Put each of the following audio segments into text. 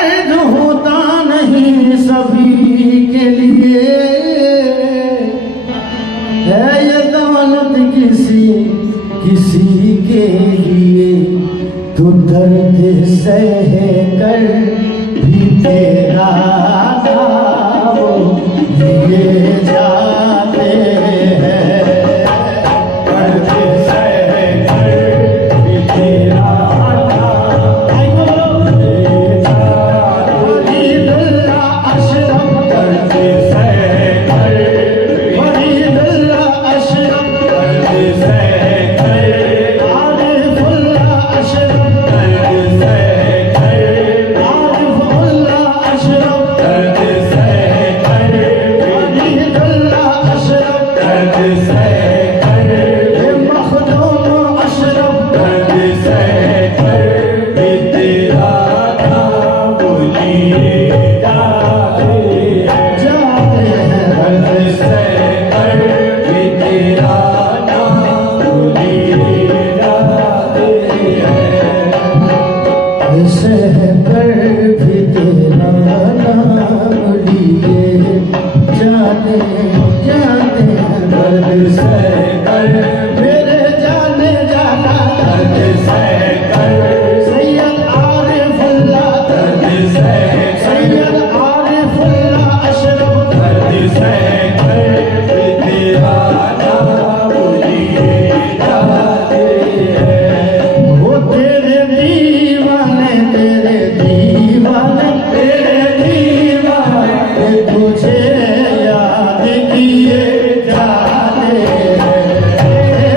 दर्द होता नहीं सभी के लिए, है ये दौलत किसी किसी के लिए, तो दर्द सह कर भी तेरा नाम लिए जाते हैं। दर्द सह कर भी तेरा तुझे याद किए जाते हैं।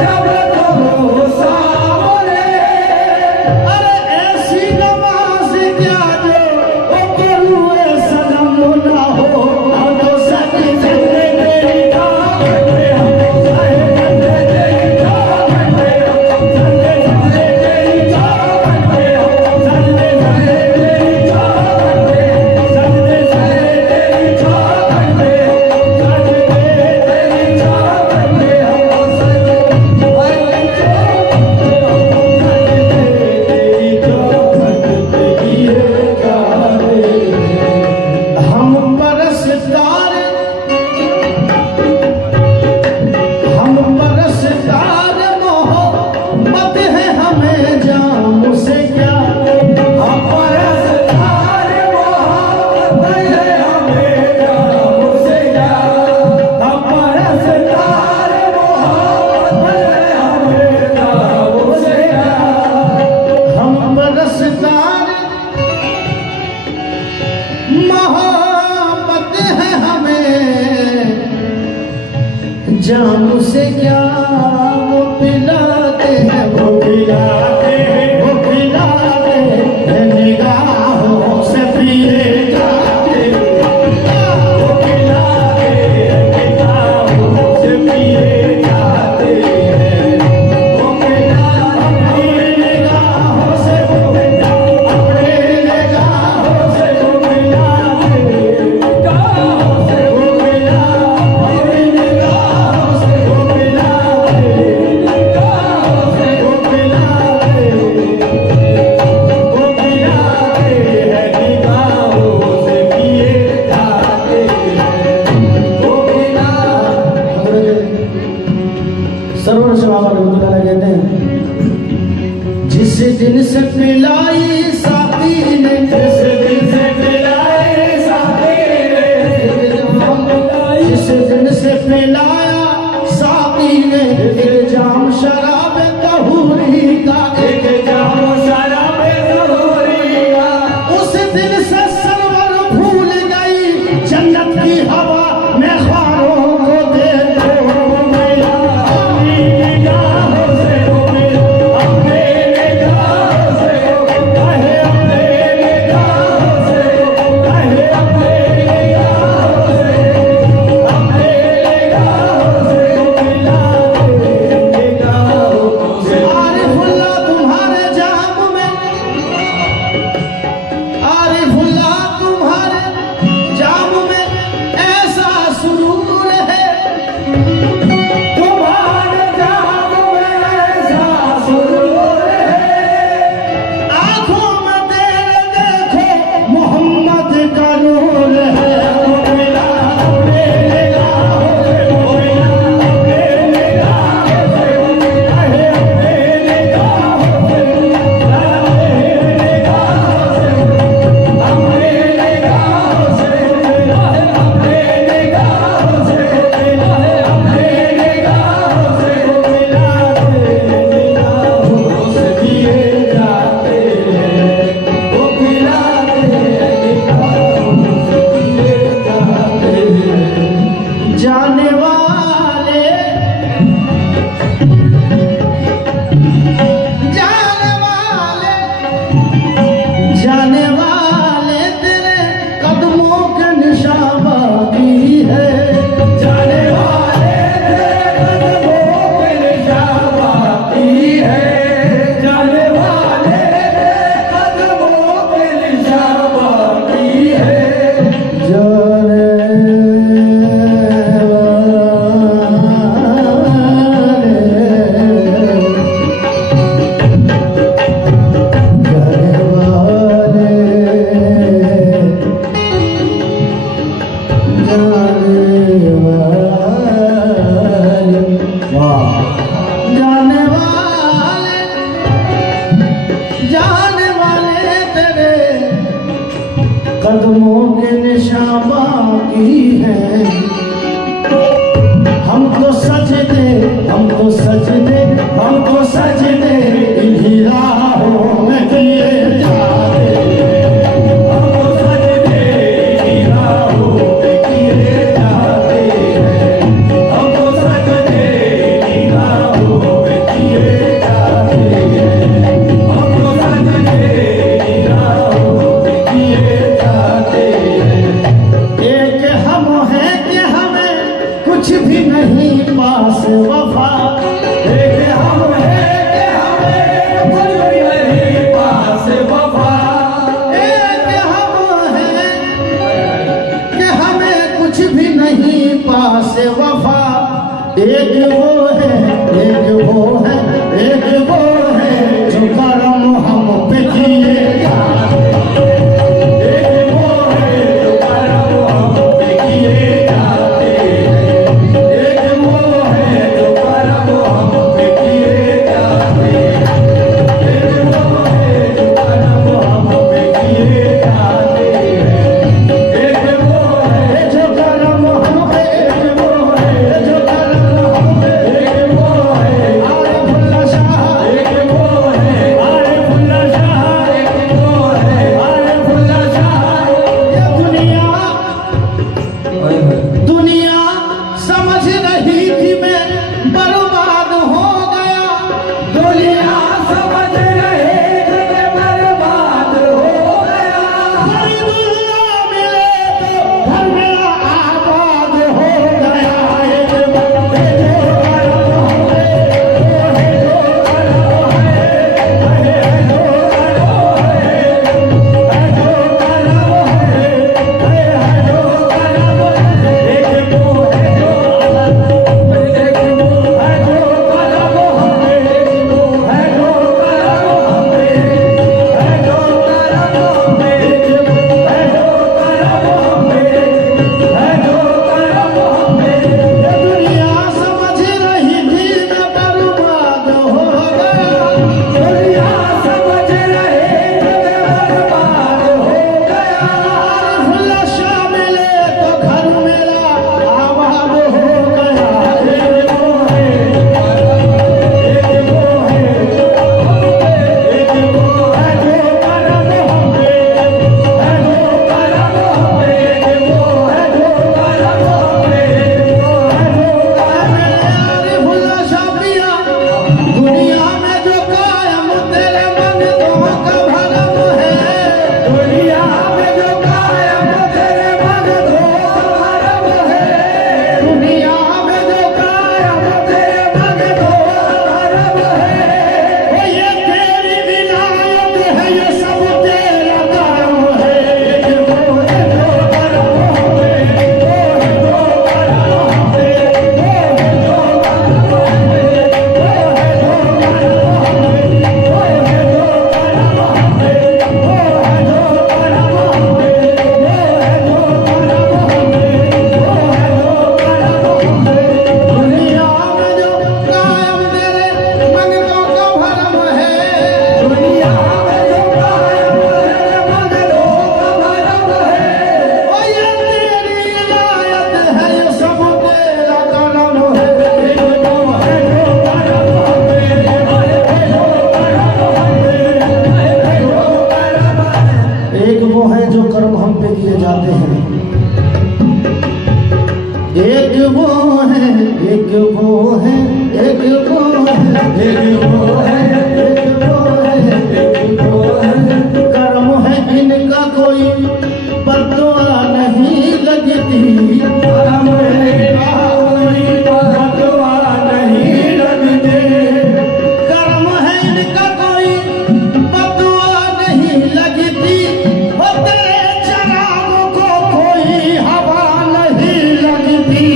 जब करो सामने, अरे ऐसी नमाज क्या जो वो करूए सनम ना हो, हम तो सजदे तेरी दावत में, हम तो सजदे तेरी दावत में, हम तो सजदे तेरी दावत में, हम तो सजदे तेरी दावत में, सजदे तेरी दावत में, सजदे तेरी दावत में, हम तो सजदे तेरी दावत पे किए जा रहे हैं। हम परस्तार, हम परस्तार मोहब्बत है हमें जाम से क्या, हम परस्तार मोहब्बत है हमें जाम से क्या, हम परस्तार मोहब्बत है हमें जाम से क्या, हम परस्तार मोहब्बत है हमें जाम से क्या, वो पिलाते हैं, वो पिलाते हैं, वो पिलाते हैं, निगाहों से पिए जाते हैं, वो पिलाते हैं, निगाहों से पिए जाते हैं, वो पिलाते हैं, निगाहों से, अपने निगाहों से वो पिलाते हैं, निगाहों से वो पिलाते हैं, निगाहों से वो पिलाते हैं, निगाहों से वो पिलाते हैं, वो पिलाते हैं, निगाहों से पिए जाते हैं, वो पिलाते। सरवर शबाब रहमतुल्लाह अलैह कहते हैं, जिस दिन से पिलाई साथी ने, जिस दिन से पिलाई साथी ने, जिस दिन से पिलाया साथी ने, एक जाम शराब तहूरी का, एक जाम शराब तहूरी का, उस दिन से सरवर भूल गई जन्नत की हवा में ख्वारों को देखो मैया, अपनी निगाहों से वो मिला, अपने निगाहों से वो कहे, अपने निगाहों से वो कहे, अपने निगाहों से, अपने निगाहों से वो मिलाते हैं, निगाहों से। आरिफुल्लाह तुम्हारे जाम में, आरिफुल्लाह तुम्हारे जाम में ऐसा सुरूर है, तुम्हारे जाम में ऐसा सुरूर है, आंखों में तेरे देखो मोहम्मद का नूर है, वो मिला अपने निगाहों से, वो मिला अपने निगाहों से, वो मिला है अपने निगाहों से, अपने निगाहों से, अपने निगाहों से मिला है, अपने निगाहों से मिला है, अपने निगाहों से मिलाते हैं, निगाहों से पिए जाते हैं, वो पिलाते हैं, निगाहों से पिए जाते हैं। जाने वाले, जाने वाले, जाने वाले तेरे कदमों के निशान बाकी है, जाने वाले तेरे कदमों के निशान बाकी है, जाने वाले तेरे कदमों के निशान बाकी है, जाने जाने वाले, जाने वाले तेरे कदमों के निशान बाकी हैं, हम तो सजदे, हम तो सजदे, हम तो सजदे इन्हीं राहों में किए जाते हैं, हम तो सजदे इन्हीं राहों में किए जाते हैं, हम तो सजदे इन्हीं राहों एक वो है, एक वो है, एक वो है। कर्म है इनका कोई बददुआ नहीं लगती, कर्म है इनका कोई बददुआ नहीं लगती, कर्म है इनका कोई बददुआ नहीं लगती, होते चरागों को कोई हवा नहीं लगती।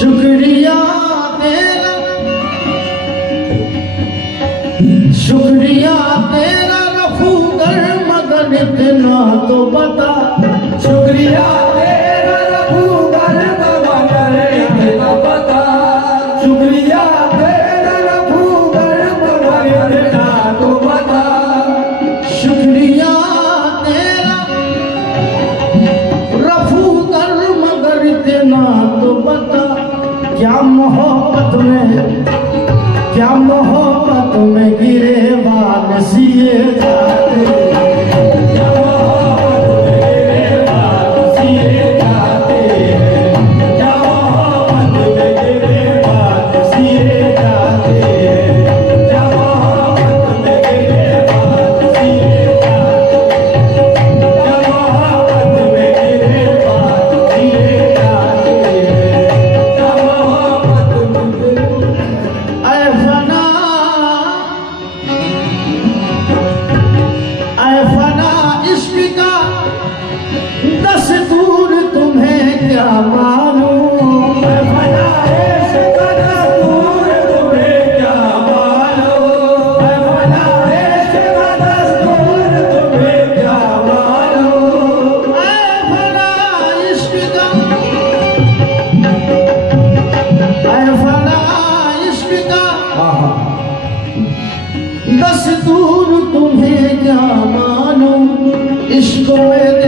शुक्रिया तेरा, शुक्रिया तेरा रफूगर, मगर इतना तो बता, शुक्रिया तेरा रफूगर, मगर इतना बता, शुक्रिया तेरा रफूगर, मगर इतना तो बता, शुक्रिया तेरा रफूगर, मगर इतना तो बता। क्या मोहब्बत में, क्या मोहब्बत में गिरे बाल सिए जाते, क्या मोहब्बत में गिरे बाल सिए जाते, क्या मोहब्बत में गिरे बाल सिए जाते, क्या मोहब्बत में गिरे बाल सिए जाते, क्या मोहब्बत में गिरे बाल सिए जाते। दस्तूर तुम्हें क्या मालूम, फना इश्क का दस्तूर तुम्हें क्या मालूम, फना इश्क का दस्तूर तुम्हें क्या मालूम, फना इश्क का, फना इश्क का दस्तूर तुम्हें क्या मालूम, इश्क में